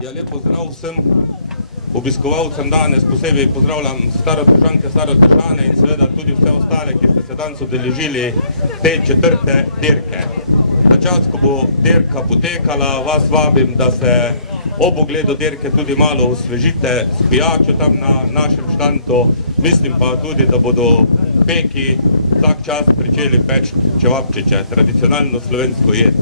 Ja, lep pozdrav vsem obiskovalcem danes, posebej pozdravljam starodržanke, starodržane in seveda tudi vse ostale, ki ste se danes udeležili te četrte dirke. Na čas, ko bo dirka potekala, vas vabim, da se ob ogledu dirke tudi malo osvežite s pijačo tam na našem štantu. Mislim pa tudi, da bodo peki vsak čas pričeli peči čevapčiče, tradicionalno slovensko jed.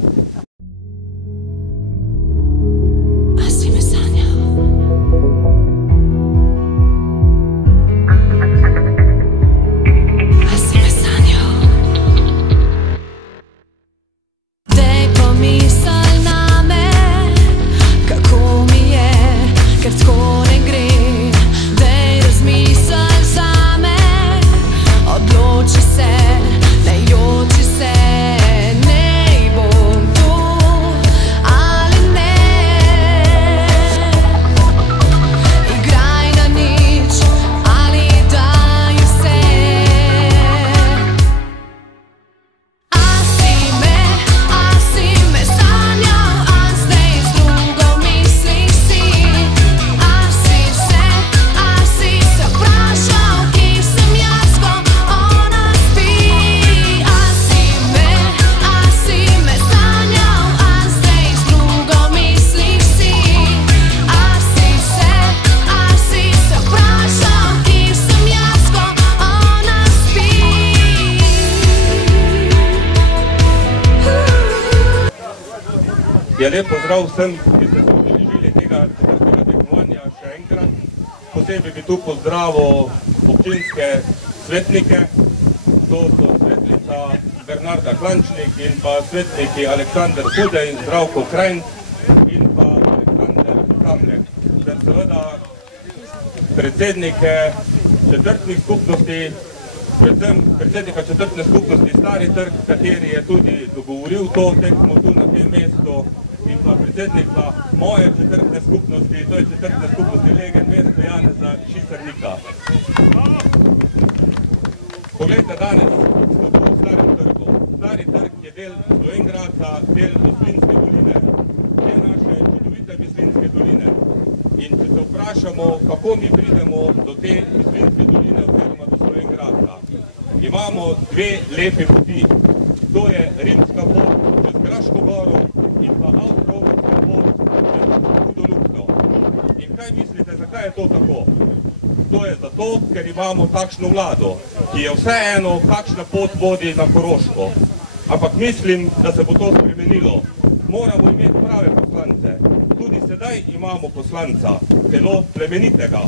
Ja, lep pozdrav vsem, ki ste se udeležili tega četrtega tekmovanja še enkrat. Posebej bi tu pozdravil občinske svetnike, to so svetnica Bernarda Klančnik in pa svetniki Aleksandr Hude in Zdravko Krajn in pa Aleksandr Kamlek. Ter seveda predsednike četrtnih skupnosti, predvsem predsednika četrtne skupnosti Stari Trg, kateri je tudi dogovoril to tekmo tu na tem mestu, in pa predsednika moje četrtne skupnosti, to je četrtne skupnosti Legen mesto Janeza Šisernika. Poglejte, danes smo tu v Starem trgu. Stari trg je del Slovenjgradca, del Mislinjske doline, del naše čudovite Mislinjske doline. In če se vprašamo, kako mi pridemo do te Mislinjske doline oziroma do Slovenjgradca, imamo dve lepe poti. To je rimska pot čez Graško goro in pa avtobusna pot čez Hudo luknjo. In kaj mislite, zakaj je to tako? To je zato, ker imamo takšno vlado, ki je vseeno, kakšna pot vodi na Koroško. Ampak mislim, da se bo to spremenilo. Moramo imeti prave poslance. Tudi sedaj imamo poslanca, celo plemenitega.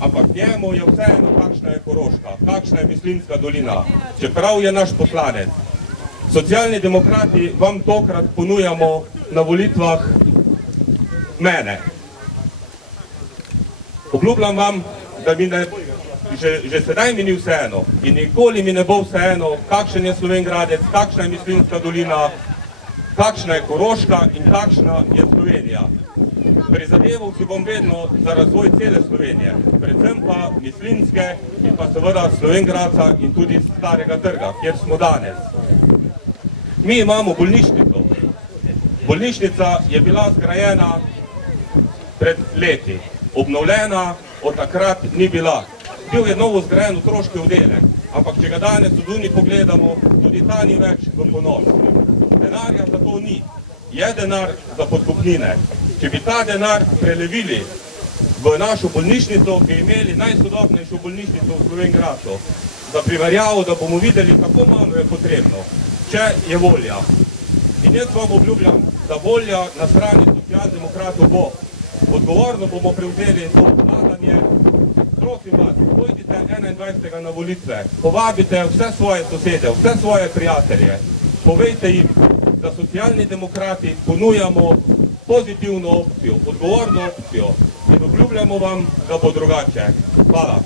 Ampak njemu je vseeno, kakšna je Koroška, kakšna je Mislinjska dolina, čeprav je naš poslanec. Socialni demokrati vam tokrat ponujamo na volitvah mene. Obljubljam vam, da mi ne, že sedaj mi ni vseeno in nikoli mi ne bo vseeno, kakšen je Slovenjgradec, kakšna je Mislinjska dolina, kakšna je Koroška in kakšna je Slovenija. Prizadeval si bom vedno za razvoj cele Slovenije, predvsem pa Mislinjske in pa seveda Slovenjgradca in tudi Starega trga, kjer smo danes. Mi imamo bolnišnico. Bolnišnica je bila zgrajena pred leti. Obnovljena od takrat ni bila. Bil je novo zgrajen otroški oddelek, ampak če ga danes v Duni pogledamo, tudi ta ni več v ponosu. Denarja za to ni. Je denar za podkupnine. Če bi ta denar prelevili v našo bolnišnico, bi imeli najsodobnejšo bolnišnico v Slovenjgradcu. Za primerjavo, da bomo videli, kako malo je potrebno, če je volja. In jaz vam obljubljam, da volja na strani socialdemokratov bo. Odgovorno bomo prevzeli to vladanje. Prosim vas, pojdite 21. na volitve, povabite vse svoje sosede, vse svoje prijatelje. Povejte jim, da socialni demokrati ponujamo pozitivno opcijo, odgovorno opcijo in obljubljamo vam, da bo drugače. Hvala.